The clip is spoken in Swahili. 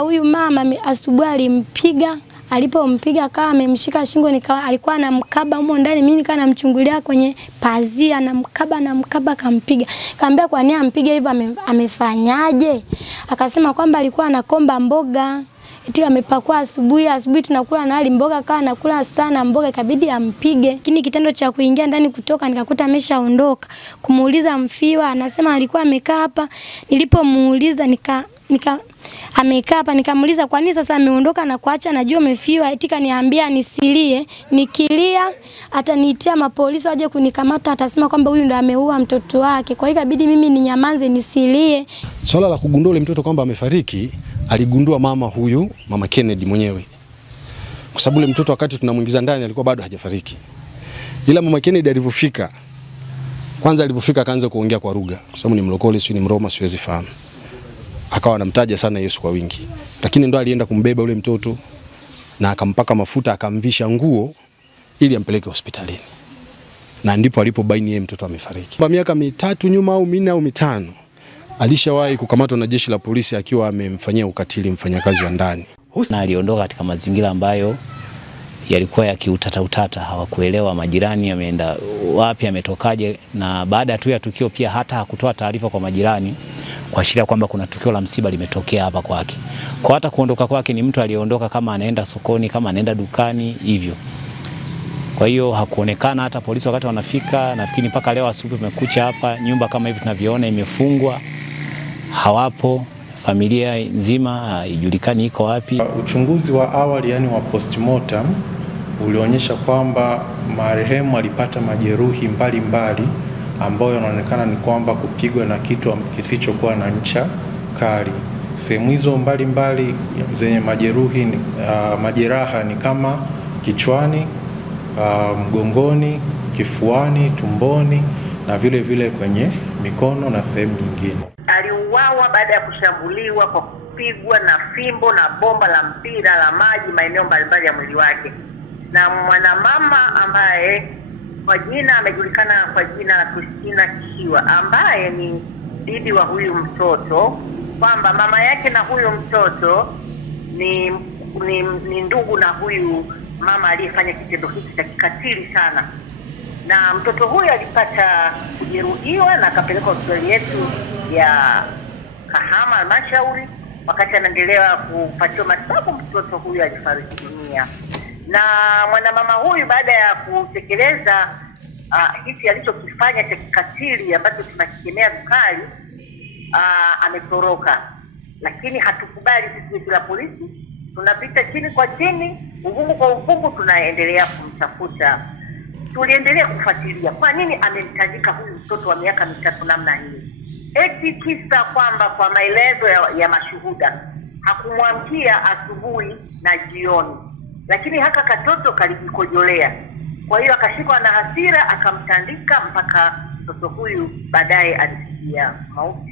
Huyu mama asubuhi alimpiga, alipompiga akawa amemshika shingo, alikuwa anamkaba humo ndani, mimi nikawa namchungulia kwenye pazia, anamkaba kampiga. Kaambia kwa nini ampige hivyo, amefanyaje? Akasema kwamba alikuwa anakomba mboga. Eti amepakua asubuhi tunakula na hali mboga, akawa anakula sana mboga, ikabidi ampige. Lakini kitendo cha kuingia ndani kutoka nikakuta ameshaondoka. Kumuuliza mfiwa, anasema alikuwa amekaa hapa. Nilipomuuliza amekaa hapa, nikamuuliza kwa nini sasa ameondoka na kuacha najua amefiwa. Eti kaniambia nisilie, nikilia ataniitia mapolisi waje kunikamata, atasema kwamba huyu ndo ameua mtoto wake. Kwa hiyo ikabidi mimi ninyamaze nisilie. Swala la kugundua ule mtoto kwamba amefariki aligundua mama Kennedy mwenyewe. Kwa sababu ule mtoto wakati tunamuingiza ndani alikuwa bado hajafariki. Ila mama Kennedy alipofika, akaanza kuongea kwa lugha, kwa sababu ni mlokole, si ni Mroma, siwezi fahamu. Akawa anamtaja sana Yesu kwa wingi. Lakini ndo alienda kumbeba ule mtoto na akampaka mafuta, akamvisha nguo ili ampeleke hospitalini. Na ndipo alipobaini yeye mtoto amefariki. Kwa miaka 3 nyuma au 4 au 5 alishawahi kukamatwa na jeshi la polisi akiwa amemfanyia ukatili mfanyakazi wa ndani. Na aliondoka katika mazingira ambayo yalikuwa ya kiutata, hawakuelewa majirani ameenda wapi, ametokaje, na baada tu ya tukio pia hata hakutoa taarifa kwa majirani kuashiria kwamba kuna tukio la msiba limetokea hapa kwake. Kwa hata kuondoka kwake ni mtu aliondoka kama anaenda sokoni, kama anaenda dukani hivyo. Kwa hiyo hakuonekana hata polisi wakati wanafika. Nafikiri mpaka leo asubuhi umekucha hapa, nyumba kama hivi tunavyoona imefungwa, hawapo, familia nzima haijulikani iko wapi. Uchunguzi wa awali, yani wa postmortem, ulionyesha kwamba marehemu alipata majeruhi mbalimbali ambayo yanaonekana ni kwamba kupigwa na kitu kisichokuwa na ncha kali. Sehemu hizo mbalimbali zenye majeraha ni kama kichwani, mgongoni, kifuani, tumboni na vile vile kwenye mikono na sehemu nyingine. Aliuawa baada ya kushambuliwa kwa kupigwa na fimbo na bomba la mpira la maji maeneo mbalimbali ya mwili wake. Na mwanamama ambaye kwa jina amejulikana kwa jina la Christina Kishiwa, ambaye ni bibi wa huyu mtoto, kwamba mama yake na huyu mtoto ni ndugu na huyu mama aliyefanya kitendo hiki cha kikatili sana. Na mtoto huyu alipata kujeruhiwa na akapelekwa hospitali yetu ya Kahama Halmashauri. Wakati anaendelea kupatiwa matibabu, mtoto huyu alifariki dunia. Na mwanamama huyu baada ya kutekeleza hiki alichokifanya cha kikatili ambacho tunakikemea vikali, ametoroka. Lakini hatukubali sisi la polisi, tunapita chini kwa chini, uvungu kwa uvungu, tunaendelea kumtafuta. Tuliendelea kufuatilia kwa nini amemtandika huyu mtoto wa miaka 3 namna hii. Eti kisa kwamba kwa maelezo ya mashuhuda hakumwamkia asubuhi na jioni, lakini haka katoto kalijikojolea. Kwa hiyo akashikwa na hasira akamtandika mpaka mtoto huyu baadaye alifikia mauti.